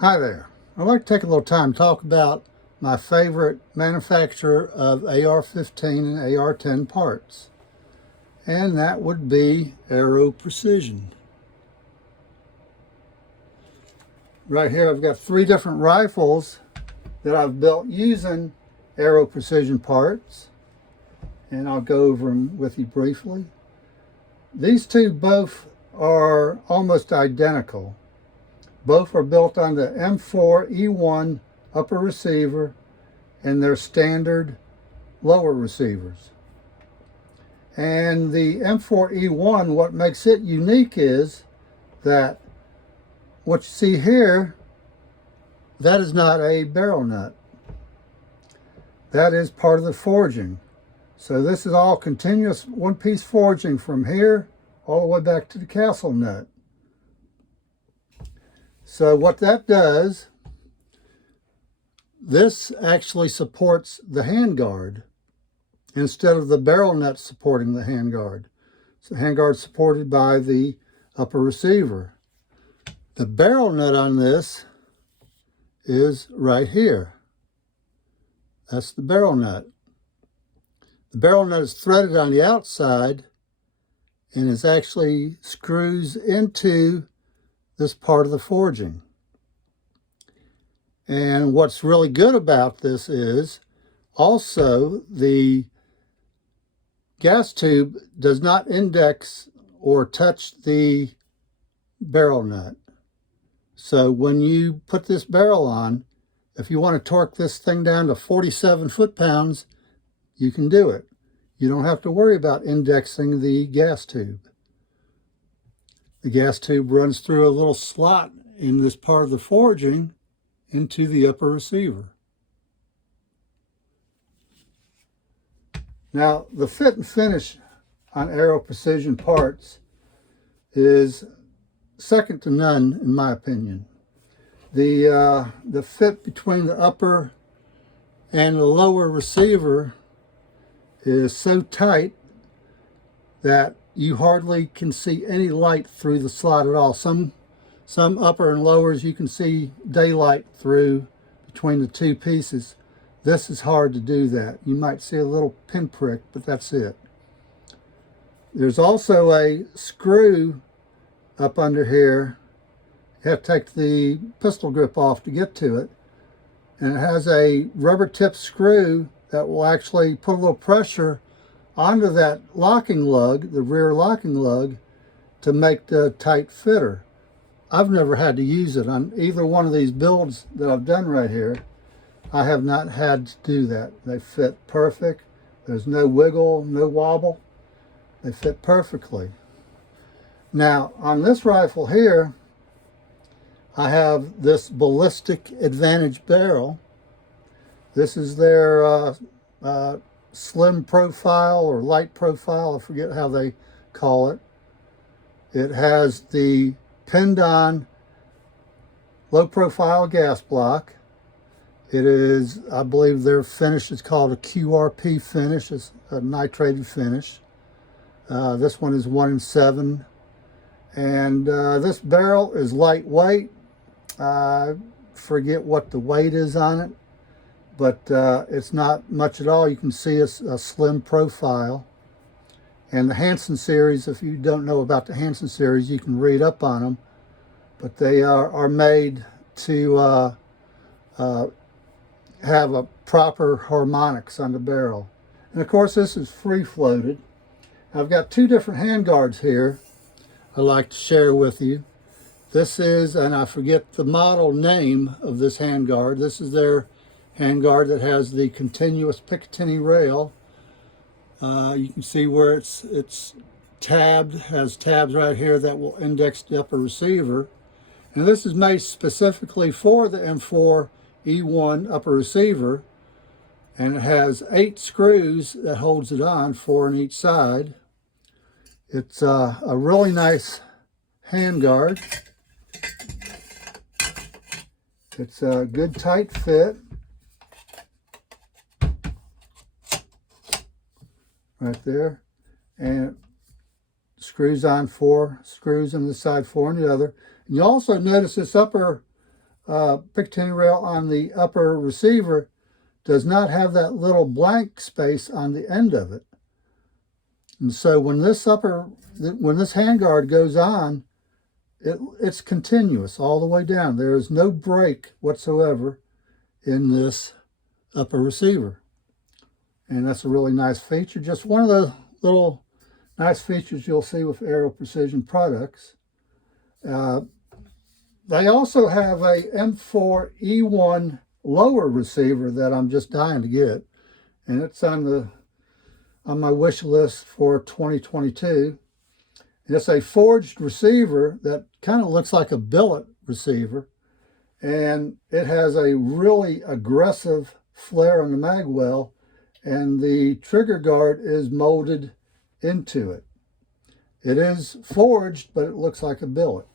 Hi there. I'd like to take a little time to talk about my favorite manufacturer of AR-15 and AR-10 parts, and that would be Aero Precision. Right here I've got 3 different rifles that I've built using Aero Precision parts, and I'll go over them with you briefly. These two both are almost identical. Both are built on the M4E1 upper receiver and their standard lower receivers. And the M4E1, what makes it unique is that what you see here, that is not a barrel nut. That is part of the forging. So this is all continuous one-piece forging from here all the way back to the castle nut. So what that does, this actually supports the handguard instead of the barrel nut supporting the handguard. So the handguard supported by the upper receiver. The barrel nut on this is right here. That's the barrel nut. The barrel nut is threaded on the outside and is actually screws into this part of the forging. And what's really good about this is also the gas tube does not index or touch the barrel nut. So when you put this barrel on, if you want to torque this thing down to 47 foot-pounds, you can do it. You don't have to worry about indexing the gas tube. The gas tube runs through a little slot in this part of the forging into the upper receiver. Now, the fit and finish on Aero Precision parts is second to none, in my opinion. The fit between the upper and the lower receiver is so tight that you hardly can see any light through the slot at all. Some upper and lowers you can see daylight through between the two pieces. This is hard to do that. You might see a little pinprick, but that's it. There's also a screw up under here. You have to take the pistol grip off to get to it. And it has a rubber tip screw that will actually put a little pressure onto that locking lug, the rear locking lug, to make the tight fitter. I've never had to use it on either one of these builds that I've done right here. I have not had to do that. They fit perfect. There's no wiggle, no wobble. They fit perfectly. Now, on this rifle here, I have this Ballistic Advantage barrel. This is their slim profile or light profile, I forget how they call it. It has the pinned on low profile gas block. It is, I believe their finish is called a QRP finish. It's a nitrated finish. This one is 1 in 7. And this barrel is lightweight. I forget what the weight is on it, but it's not much at all. You can see it's a slim profile. And the Hansen series, if you don't know about the Hansen series, you can read up on them. But they are made to have a proper harmonics on the barrel. And of course this is free floated. I've got 2 different handguards here I'd like to share with you. This is, and I forget the model name of this handguard. This is their handguard that has the continuous Picatinny rail. You can see where it's tabbed, has tabs right here that will index the upper receiver. And this is made specifically for the M4E1 upper receiver. And it has 8 screws that holds it on, 4 on each side. It's a really nice handguard. It's a good tight fit. Right there. And it screws on 4 screws on this side, 4 on the other. And you also notice this upper Picatinny rail on the upper receiver does not have that little blank space on the end of it. And so when this handguard goes on, it's continuous all the way down. There is no break whatsoever in this upper receiver. And that's a really nice feature. Just one of the little nice features you'll see with Aero Precision products. They also have a M4E1 lower receiver that I'm just dying to get. And it's on my wish list for 2022. And it's a forged receiver that kind of looks like a billet receiver. And it has a really aggressive flare on the mag well, and the trigger guard is molded into it. It is forged, but it looks like a billet.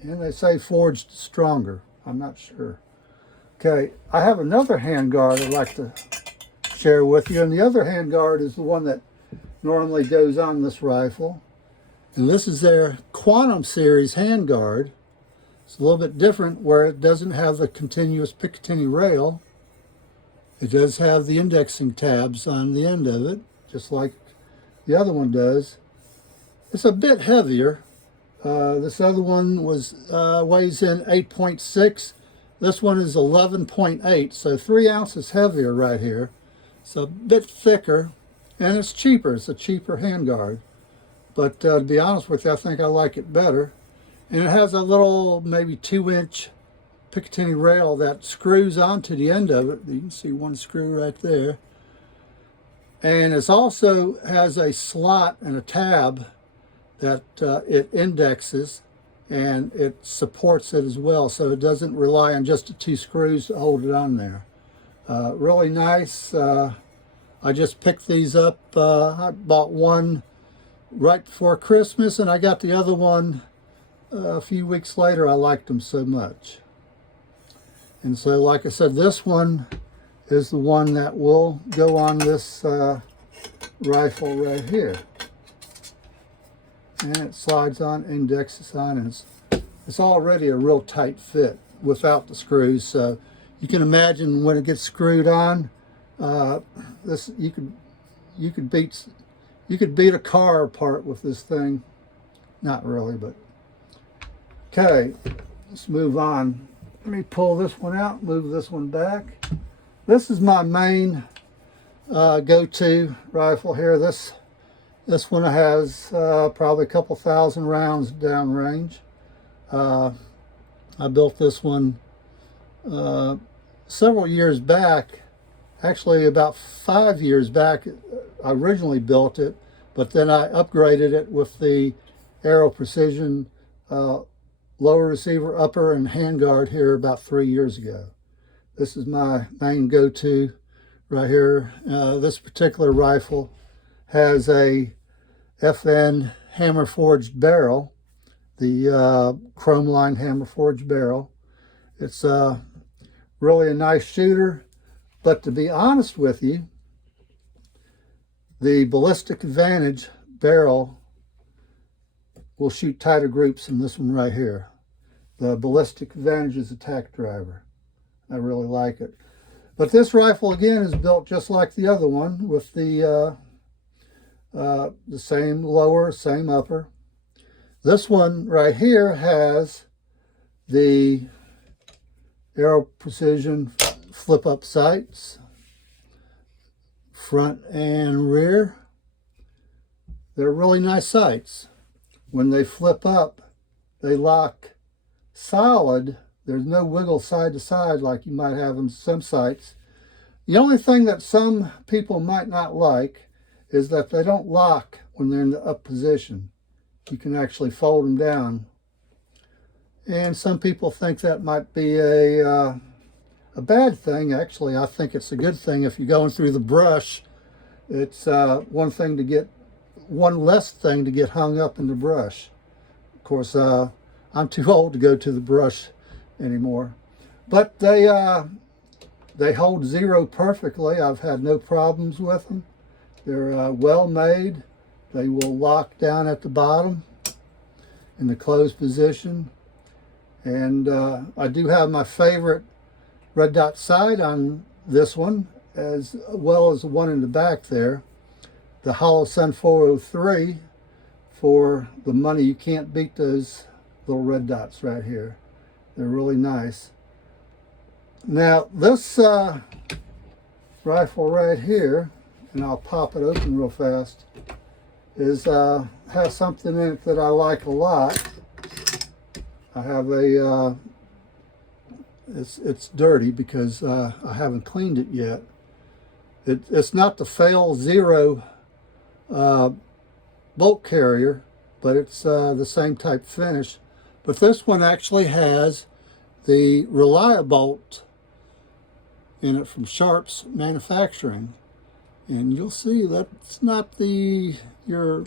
And they say forged stronger. I'm not sure. Okay, I have another handguard I'd like to share with you, and the other handguard is the one that normally goes on this rifle. And this is their Quantum Series handguard. It's a little bit different where it doesn't have the continuous Picatinny rail. It does have the indexing tabs on the end of it, just like the other one does. It's a bit heavier. This other one weighs in 8.6. This one is 11.8, so 3 ounces heavier right here. It's a bit thicker, and it's cheaper. It's a cheaper handguard. But to be honest with you, I think I like it better. And it has a little, maybe 2-inch Picatinny rail that screws onto the end of it. You can see one screw right there. And it also has a slot and a tab that it indexes, and it supports it as well, so it doesn't rely on just the 2 screws to hold it on there. Really nice. I just picked these up. I bought one right before Christmas, and I got the other one a few weeks later. I liked them so much. And so, like I said, this one is the one that will go on this rifle right here. And it slides on, indexes on, and it's already a real tight fit without the screws. So you can imagine when it gets screwed on, this you could beat a car apart with this thing. Not really, but okay. Let's move on. Let me pull this one out, move this one back. This is my main go-to rifle here. This one has probably a couple thousand rounds downrange. I built this one several years back. Actually, about 5 years back, I originally built it, but then I upgraded it with the Aero Precision lower receiver, upper, and handguard here about 3 years ago. This is my main go-to right here. This particular rifle has a FN hammer forged barrel, the chrome line hammer forged barrel. It's really a nice shooter, but to be honest with you, the Ballistic Advantage barrel will shoot tighter groups than this one right here. The Ballistic Advantage is a tack driver. I really like it. But this rifle again is built just like the other one, with the same lower, same upper. This one right here has the Aero Precision flip-up sights, front and rear. They're really nice sights. When they flip up, they lock solid. There's no wiggle side to side like you might have in some sights. The only thing that some people might not like is that they don't lock when they're in the up position. You can actually fold them down. And some people think that might be a bad thing. Actually, I think it's a good thing. If you're going through the brush, it's one less thing to get hung up in the brush. Of course, I'm too old to go to the brush anymore. But they hold zero perfectly. I've had no problems with them. They're well made. They will lock down at the bottom in the closed position. And I do have my favorite red dot sight on this one, as well as the one in the back there, the Holosun 403. For the money, you can't beat those little red dots right here. They're really nice. Now this rifle right here, and I'll pop it open real fast, is has something in it that I like a lot. I have a it's dirty because I haven't cleaned it yet. It's not the Fail Zero bolt carrier, but it's the same type finish. But this one actually has the Reliabolt in it from Sharp's Manufacturing, and you'll see that's not your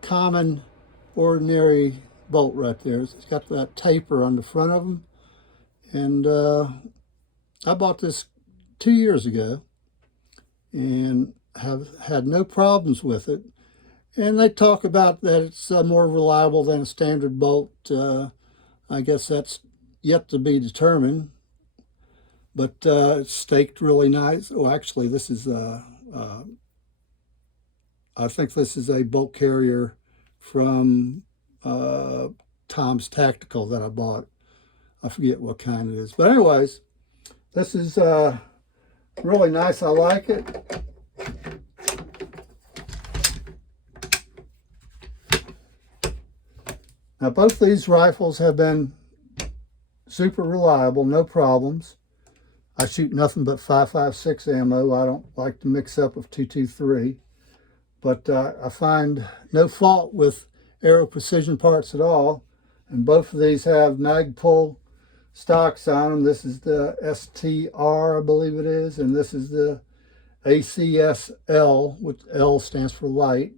common ordinary bolt right there. It's got that taper on the front of them, and I bought this 2 years ago and have had no problems with it. And they talk about that it's more reliable than a standard bolt. I guess that's yet to be determined. But it's staked really nice. Oh, actually, this is, I think this is a bolt carrier from Tom's Tactical that I bought. I forget what kind it is. But anyways, this is really nice. I like it. Now, both these rifles have been super reliable, no problems. I shoot nothing but 5.56 ammo. I don't like to mix up with 223. But I find no fault with Aero Precision parts at all. And both of these have Magpul stocks on them. This is the STR, I believe it is. And this is the ACSL, which L stands for light.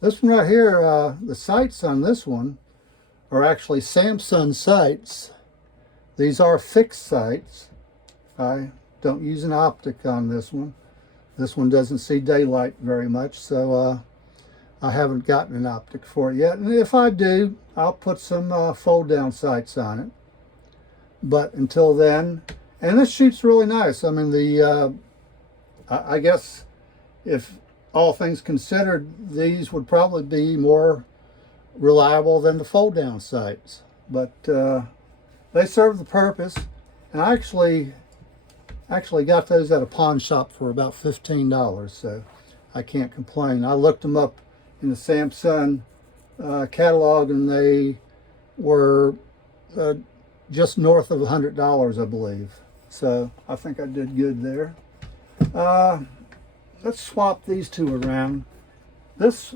This one right here, the sights on this one are actually Samsung sights. These are fixed sights. I don't use an optic on this one. This one doesn't see daylight very much, so I haven't gotten an optic for it yet. And if I do, I'll put some fold-down sights on it. But until then, and this shoots really nice. I mean, I guess if all things considered, these would probably be more reliable than the fold-down sights, but they serve the purpose. And I actually got those at a pawn shop for about $15, so I can't complain. I looked them up in the Samsung catalog, and they were just north of $100, I believe. So I think I did good there. Let's swap these two around. This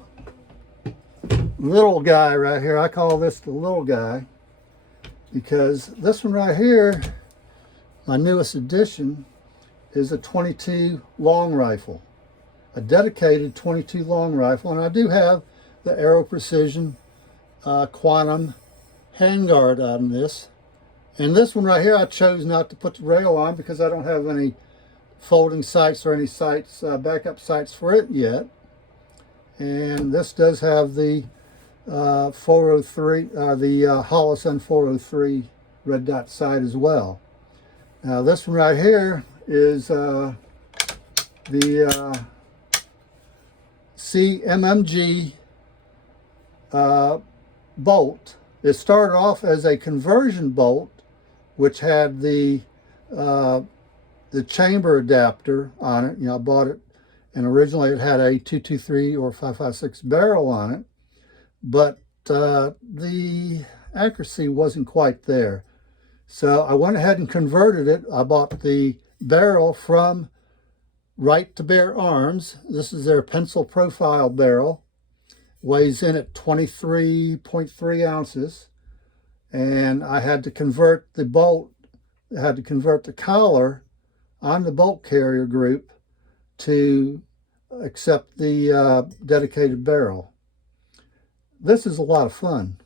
little guy right here, I call this the little guy because this one right here, my newest addition, is a 22 long rifle, a dedicated 22 long rifle. And I do have the Aero Precision Quantum handguard on this. And this one right here, I chose not to put the rail on because I don't have any folding sights or any sights, backup sights for it yet. And this does have the 403, the Holosun 403 red dot sight as well. Now this one right here is the CMMG bolt. It started off as a conversion bolt, which had the chamber adapter on it. You know, I bought it, and originally it had a 223 or 5.56 barrel on it, but the accuracy wasn't quite there. So I went ahead and converted it. I bought the barrel from Right to Bear Arms. This is their pencil profile barrel. Weighs in at 23.3 ounces. And I had to convert the bolt, I had to convert the collar on the bolt carrier group to accept the dedicated barrel. This is a lot of fun.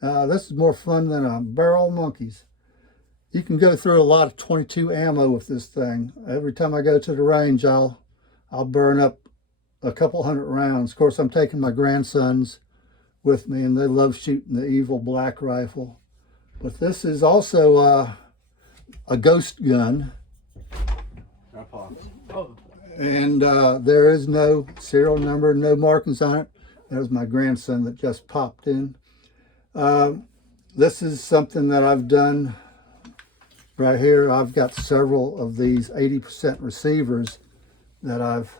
This is more fun than a barrel of monkeys. You can go through a lot of 22 ammo with this thing. Every time I go to the range, I'll burn up a couple hundred rounds. Of course, I'm taking my grandsons with me, and they love shooting the evil black rifle. But this is also a ghost gun. And there is no serial number, no markings on it. That was my grandson that just popped in. This is something that I've done right here. I've got several of these 80% receivers that I've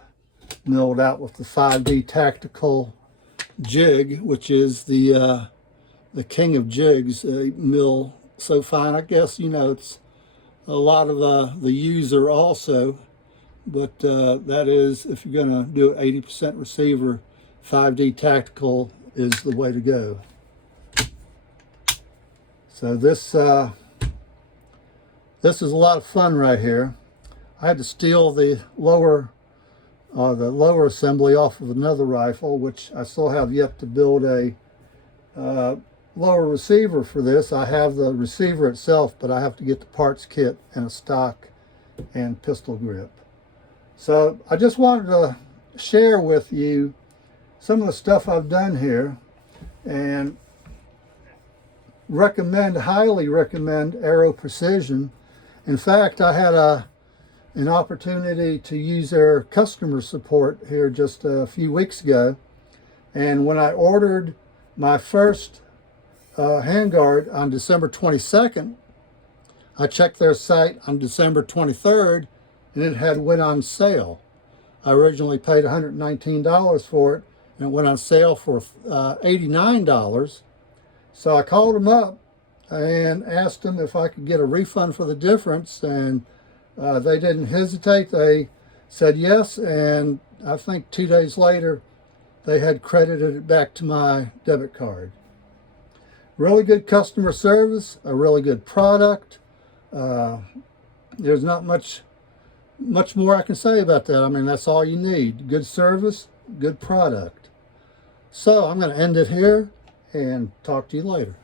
milled out with the 5D tactical jig, which is the king of jigs. Mill so fine. I guess, you know, it's a lot of the user also, but that is, if you're going to do it 80% receiver, 5D tactical is the way to go. So this is a lot of fun right here. I had to steal the lower assembly off of another rifle, which I still have yet to build a lower receiver for this. I have the receiver itself, but I have to get the parts kit and a stock and pistol grip. So I just wanted to share with you some of the stuff I've done here, and highly recommend Aero Precision. In fact, I had an opportunity to use their customer support here just a few weeks ago, and when I ordered my first handguard on December 22nd, I checked their site on December 23rd, and it had went on sale. I originally paid $119 for it, and it went on sale for $89. So I called them up and asked them if I could get a refund for the difference, and they didn't hesitate. They said yes, and I think 2 days later they had credited it back to my debit card. Really good customer service, a really good product. There's not much more I can say about that. I mean, that's all you need. Good service, good product. So I'm going to end it here and talk to you later.